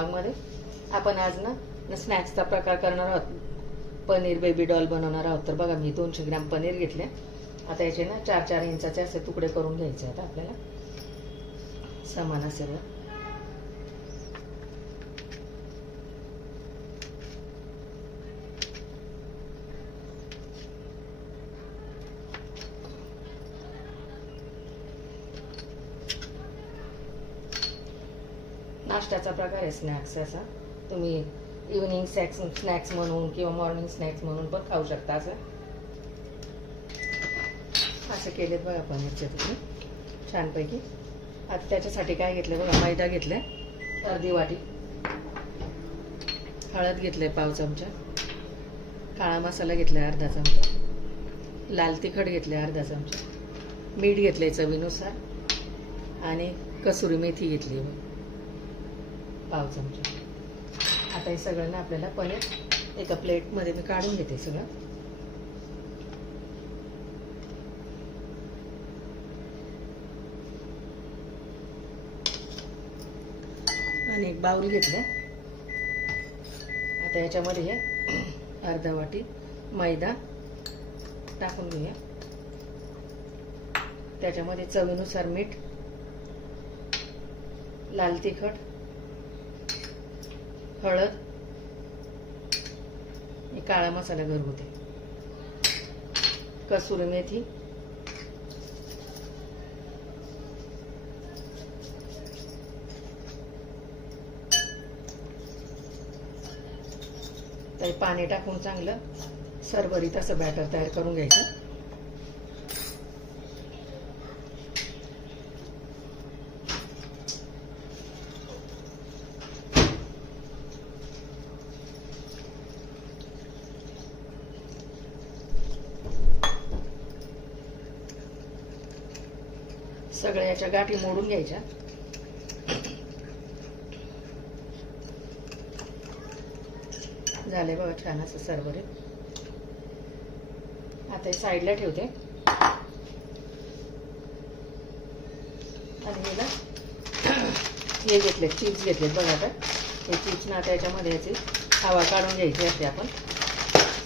ब्लॉगमध्ये. आपण आज ना स्नॅक्सचा प्रकार करणार आहोत. पनीर बेबी डॉल बनवणार आहोत. तर बघा मी 200 ग्रॅम पनीर घेतले. आता याचे ना 4-4 इंचाचे असे तुकडे करून घ्यायचे आहेत आपल्याला, समान असेल. नाश्त्याचा प्रकार आहे स्नॅक्स असा. तुम्ही इव्हनिंग स्नॅक्स म्हणून किंवा मॉर्निंग स्नॅक्स म्हणून पण खाऊ शकता. असं केलेत बघा पनीरचे तुम्ही छानपैकी. आता त्याच्यासाठी काय घेतलं बघा, मैदा घेतलाय अर्धी वाटी, हळद घेतलंय पाव चमचा, काळा मसाला घेतलाय अर्धा चमचा, लाल तिखट घेतले अर्धा चमचा, मीठ घेतलंय चवीनुसार आणि कसुरी मेथी घेतली पाव चमचा. आता हे सगळं ना आपल्याला पनीर एका प्लेटमध्ये मी काढून घेते सगळं. आणि एक बाउल घेतला. आता याच्यामध्ये हे अर्धा वाटी मैदा टाकून घेऊया. त्याच्यामध्ये चवीनुसार मीठ, लाल तिखट, हळद, काळा मसाला घरगुती, कसुरी मेथी, तर पाणी टाकून चांगलं सरभरीत असं बॅटर तयार करून घ्यायचं. सगळ्या याच्या गाठी मोडून घ्यायच्या. झाले बघा छान असं सरभरीत. आता हे साईडला ठेवते आणि हे घेतले चिप्स घेतलेत बघा. आता हे चिप्स ना आता याच्यामध्ये याची हवा काढून घ्यायची असते आपण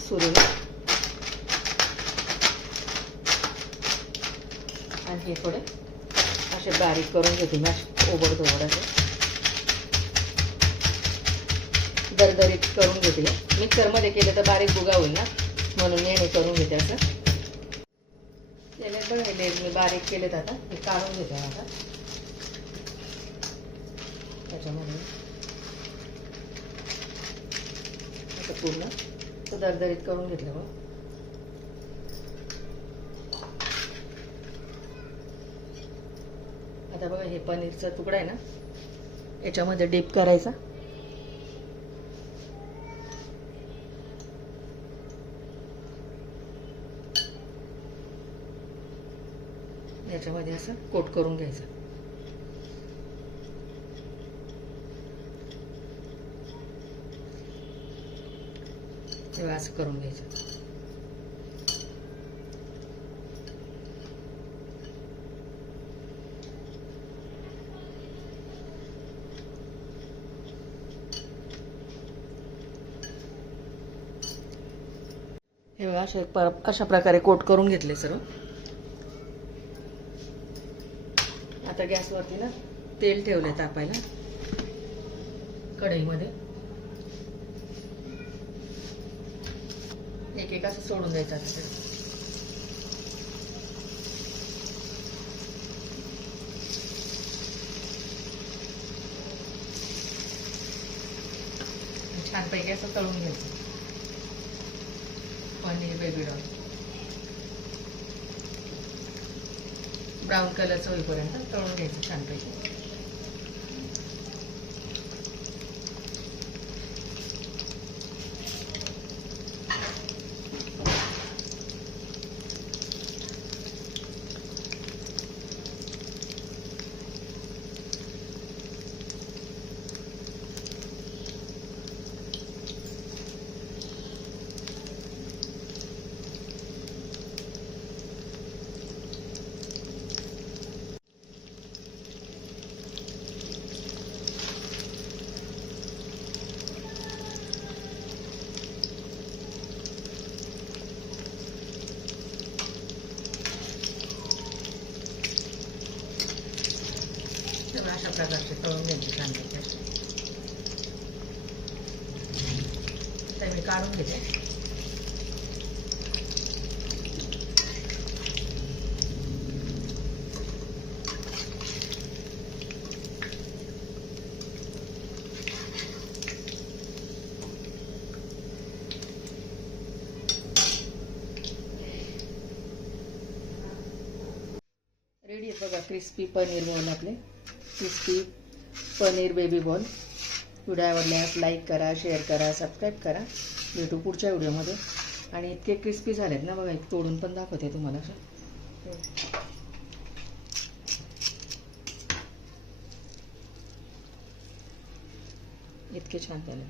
सुरीने. आणि हे थोडे असे बारीक करून घेते मी, ओबडधोबड असे दरदरीत करून घेते. मिक्सरमध्ये केले तर बारीक बुगा होईल ना, म्हणून मी करून घेते. असं केले बघा लेग मी बारीक केलेत. आता हे काढून घेते. आता त्याच्यामध्ये असं पूर्ण दरदरीत करून घेतलं. मग आता बघा हे पनीरचा तुकडा आहे ना, याच्यामध्ये डीप करायचा. याच्यामध्ये असं कोट करून घ्यायचं. तेव्हा असं करून घ्यायचं. हे अशा प्रकारे कोट करून घेतले सर्व. आता गॅसवरती ना तेल ठेवले तापायला कढईमध्ये. एक एक असं सोडून द्यायचं. छानपैकी असं तळून घ्यायचं पनीर बेबी डॉल. ब्राऊन कलरचं होईपर्यंत तळून घ्यायचं छानपैकी. प्रकारचे तळून घ्यायचे छान प्रकारचे. तर मी काढून घेते. रेडी आहेत बघा क्रिस्पी पनीर बॉल आपले. Crispy paneer baby ball. Video आवडल्यास लाईक करा, शेअर करा, सबस्क्राईब करा. भेटू पुढच्या व्हिडिओमध्ये. आणि इतके क्रिस्पी झालेत ना बघा, एक तोडून पण दाखवते तुम्हाला. इतके छान झाले.